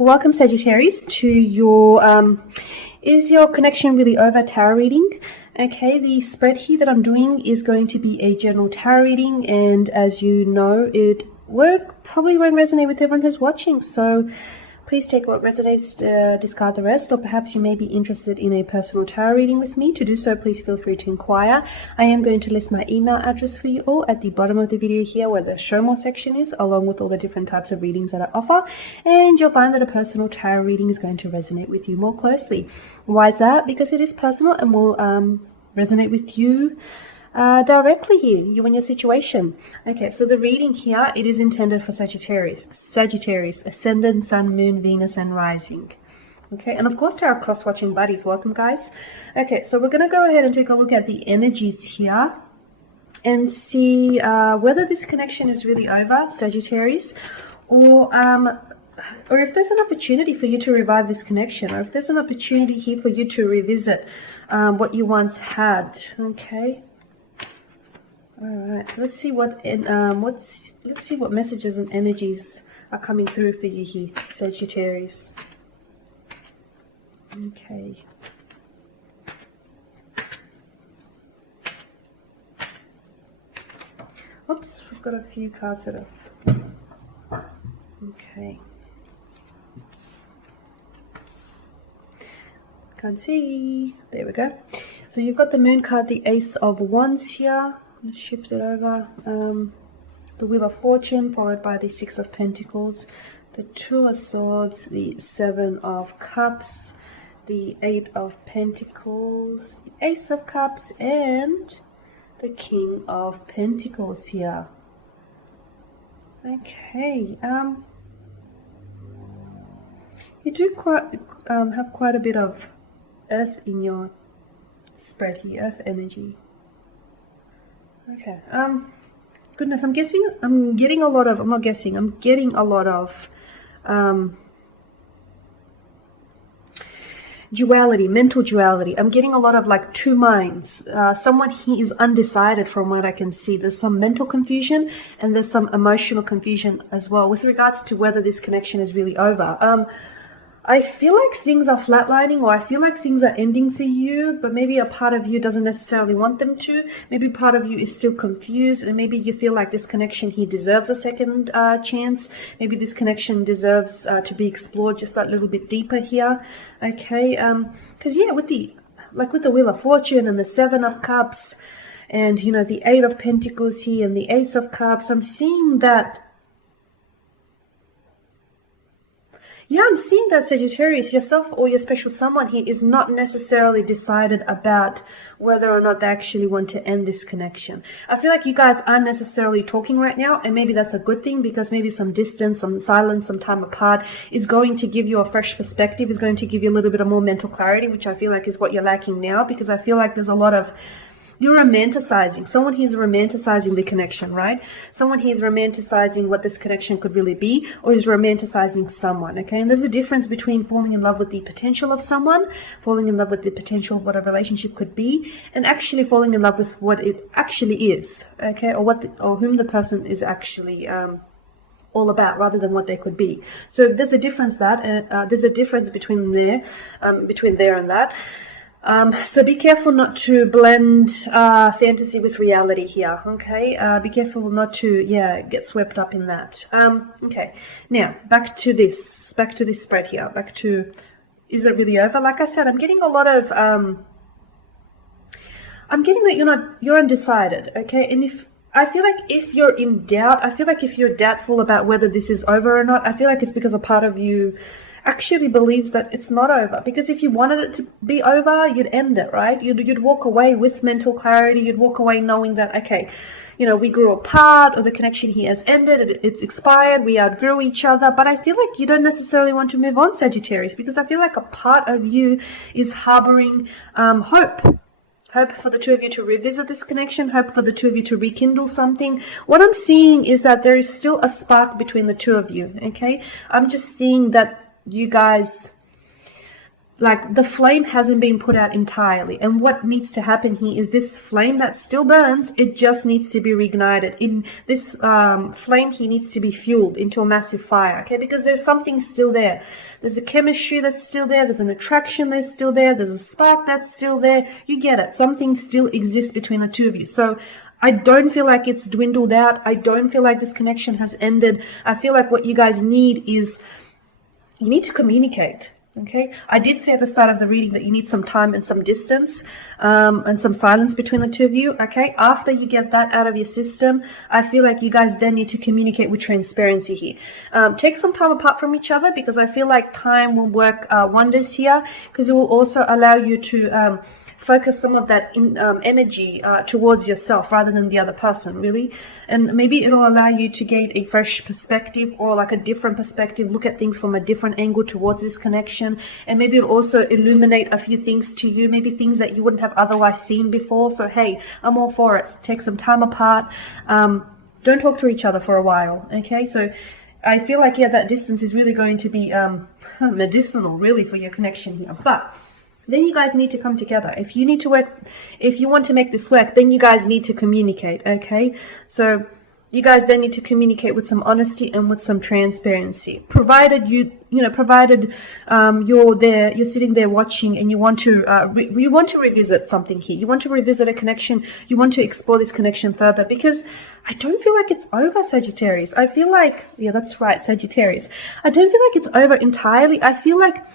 Welcome, Sagittarius, to your is your connection really over tarot reading? Okay, the spread here that I'm doing is going to be a general tarot reading, and as you know, it probably won't resonate with everyone who's watching, so please take what resonates, discard the rest, or perhaps you may be interested in a personal tarot reading with me. To do so, please feel free to inquire. I am going to list my email address for you all at the bottom of the video here where the show more section is, along with all the different types of readings that I offer, and you'll find that a personal tarot reading is going to resonate with you more closely. Why is that? Because it is personal and will resonate with you directly here, you and your situation. Okay, so the reading here, it is intended for Sagittarius, ascendant, sun, moon, Venus, and rising. Okay, and of course to our cross-watching buddies, welcome guys. Okay, so we're going to go ahead and take a look at the energies here and see whether this connection is really over, Sagittarius, or if there's an opportunity for you to revive this connection, or if there's an opportunity here for you to revisit what you once had. Okay. All right, so let's see what messages and energies are coming through for you here, Sagittarius. Okay. Oops, we've got a few cards that are... Okay. Can't see. There we go. So you've got the Moon card, the Ace of Wands here. Let's shift it over. The Wheel of Fortune, followed by the Six of Pentacles, the Two of Swords, the Seven of Cups, the Eight of Pentacles, the Ace of Cups, and the King of Pentacles here. Okay. You do have quite a bit of earth in your spread here, earth energy. Okay, goodness, I'm getting a lot of duality, mental duality. I'm getting a lot of like two minds. Someone he is undecided from what I can see. There's some mental confusion and there's some emotional confusion as well with regards to whether this connection is really over. I feel like things are flatlining, or I feel like things are ending for you, but maybe a part of you doesn't necessarily want them to. Maybe part of you is still confused, and maybe you feel like this connection here deserves a second chance. Maybe this connection deserves to be explored just that little bit deeper here. Okay, because yeah, with the Wheel of Fortune and the Seven of Cups, and you know, the Eight of Pentacles here and the Ace of Cups, I'm seeing that. Yeah, I'm seeing that Sagittarius, yourself or your special someone here, is not necessarily decided about whether or not they actually want to end this connection. I feel like you guys aren't necessarily talking right now, and maybe that's a good thing, because maybe some distance, some silence, some time apart is going to give you a fresh perspective, is going to give you a little bit of more mental clarity, which I feel like is what you're lacking now, because I feel like there's a lot of... You're romanticizing. Someone here is romanticizing the connection, right? Someone here is romanticizing what this connection could really be, or is romanticizing someone, okay? And there's a difference between falling in love with the potential of someone, falling in love with the potential of what a relationship could be, and actually falling in love with what it actually is, okay? Or whom the person is actually all about, rather than what they could be. So there's a difference there's a difference between there and that. So be careful not to blend fantasy with reality here, okay? Be careful not to, get swept up in that. Okay, now back to this spread here. Back to, is it really over? Like I said, I'm getting a lot of, I'm getting that you're undecided, okay? And I feel like if you're in doubt, if you're doubtful about whether this is over or not, I feel like it's because a part of you actually believes that it's not over. Because if you wanted it to be over, you'd end it, right? You'd walk away with mental clarity. You'd walk away knowing that, okay, you know, we grew apart, or the connection here has ended, it's expired, we outgrew each other. But I feel like you don't necessarily want to move on, Sagittarius, because I feel like a part of you is harboring hope. Hope for the two of you to revisit this connection, hope for the two of you to rekindle something. What I'm seeing is that there is still a spark between the two of you, okay? I'm just seeing that you guys, like the flame hasn't been put out entirely, and what needs to happen here is this flame that still burns, it just needs to be reignited. In this flame here needs to be fueled into a massive fire, okay, because there's something still there. There's a chemistry that's still there, there's an attraction that's still there, there's a spark that's still there. You get it, something still exists between the two of you. So I don't feel like it's dwindled out. I don't feel like this connection has ended. I feel like what you guys need is, you need to communicate. Okay, I did say at the start of the reading that you need some time and some distance and some silence between the two of you. Okay, after you get that out of your system, I feel like you guys then need to communicate with transparency here. Take some time apart from each other, because I feel like time will work wonders here, because it will also allow you to focus some of that energy towards yourself rather than the other person, really. And maybe it'll allow you to gain a fresh perspective, or like a different perspective, look at things from a different angle towards this connection. And maybe it'll also illuminate a few things to you, maybe things that you wouldn't have otherwise seen before. So hey, I'm all for it. Take some time apart. Don't talk to each other for a while, okay? So I feel like, yeah, that distance is really going to be medicinal, really, for your connection here. But then you guys need to come together. If you need to work, if you want to make this work, then you guys need to communicate, okay? So you guys then need to communicate with some honesty and with some transparency. Provided you're there, you're sitting there watching, and you want to revisit something here. You want to revisit a connection. You want to explore this connection further, because I don't feel like it's over, Sagittarius. I feel like, yeah, that's right, Sagittarius. I don't feel like it's over entirely. I feel like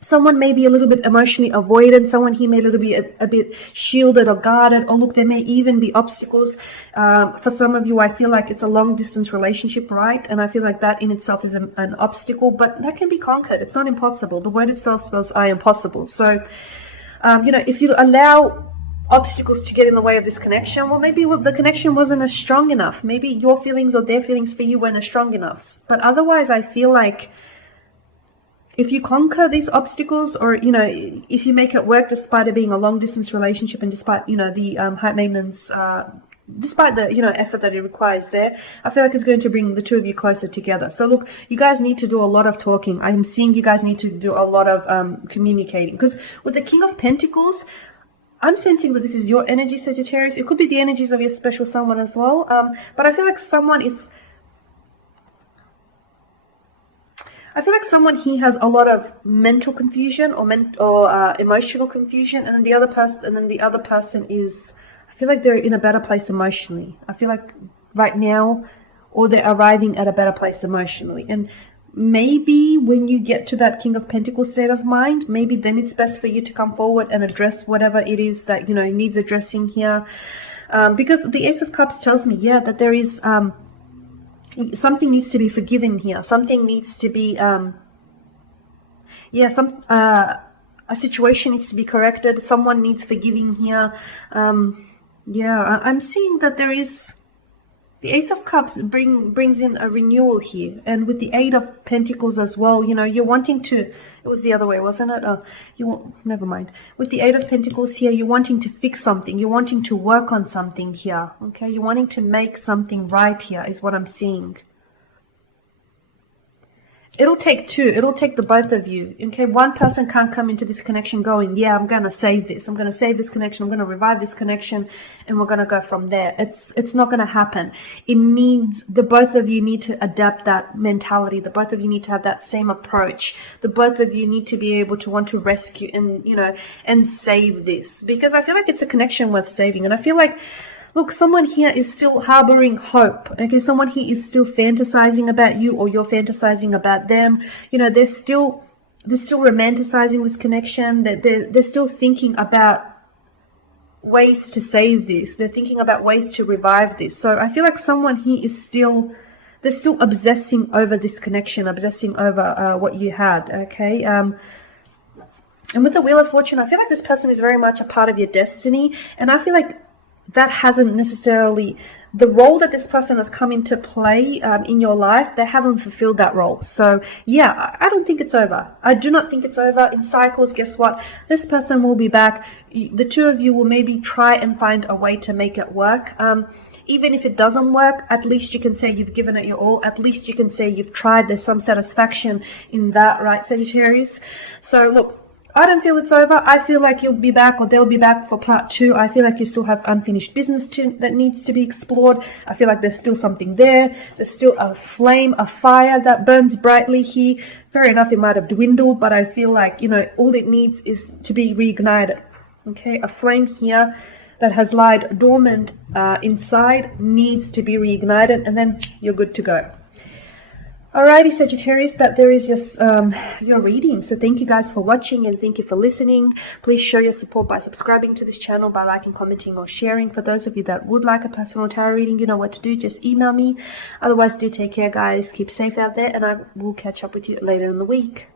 someone may be a little bit emotionally avoidant, someone here may be a bit shielded or guarded, or look, there may even be obstacles. For some of you, I feel like it's a long distance relationship, right? And I feel like that in itself is an obstacle, but that can be conquered. It's not impossible. The word itself spells I am possible. So, if you allow obstacles to get in the way of this connection, well, maybe the connection wasn't as strong enough. Maybe your feelings or their feelings for you weren't as strong enough. But otherwise, I feel like if you conquer these obstacles, or, if you make it work despite it being a long distance relationship, and despite, the high maintenance, despite the, effort that it requires there, I feel like it's going to bring the two of you closer together. So look, you guys need to do a lot of talking. I'm seeing you guys need to do a lot of communicating, because with the King of Pentacles, I'm sensing that this is your energy, Sagittarius. It could be the energies of your special someone as well. But I feel like someone here has a lot of mental confusion or emotional confusion, and then the other person is, I feel like they're in a better place emotionally. I feel like right now, or they're arriving at a better place emotionally. And maybe when you get to that King of Pentacles state of mind, maybe then it's best for you to come forward and address whatever it is that, needs addressing here. Because the Ace of Cups tells me, yeah, that there is something needs to be forgiven here. Something needs to be, a situation needs to be corrected. Someone needs forgiving here. I'm seeing that there is, the Ace of Cups brings in a renewal here. And with the Eight of Pentacles as well, you're wanting to, it was the other way, wasn't it? Never mind. With the Eight of Pentacles here, you're wanting to fix something. You're wanting to work on something here, okay? You're wanting to make something right here is what I'm seeing. It'll take two. It'll take the both of you, okay? One person can't come into this connection going, yeah, I'm going to save this. I'm going to save this connection. I'm going to revive this connection, and we're going to go from there. It's not going to happen. It needs, the both of you need to adapt that mentality. The both of you need to have that same approach. The both of you need to be able to want to rescue and, and save this, because I feel like it's a connection worth saving. And I feel like, look, someone here is still harboring hope. Okay, someone here is still fantasizing about you, or you're fantasizing about them. They're still romanticizing this connection. They're still thinking about ways to save this. They're thinking about ways to revive this. So I feel like someone here is they're still obsessing over this connection, obsessing over what you had. Okay. And with the Wheel of Fortune, I feel like this person is very much a part of your destiny, and I feel like that hasn't necessarily, the role that this person has come into play in your life, they haven't fulfilled that role. So yeah, I don't think it's over. I do not think it's over. In cycles, guess what? This person will be back. The two of you will maybe try and find a way to make it work. Even if it doesn't work, at least you can say you've given it your all. At least you can say you've tried. There's some satisfaction in that, right, Sagittarius? So look, I don't feel it's over. I feel like you'll be back, or they'll be back for part 2. I feel like you still have unfinished business that needs to be explored. I feel like there's still something there. There's still a flame, a fire that burns brightly here. Fair enough, it might have dwindled, but I feel like, you know, all it needs is to be reignited. Okay, a flame here that has lied dormant inside needs to be reignited, and then you're good to go. Alrighty, Sagittarius, that there is your reading. So thank you guys for watching, and thank you for listening. Please show your support by subscribing to this channel, by liking, commenting, or sharing. For those of you that would like a personal tarot reading, you know what to do. Just email me. Otherwise, do take care, guys. Keep safe out there, and I will catch up with you later in the week.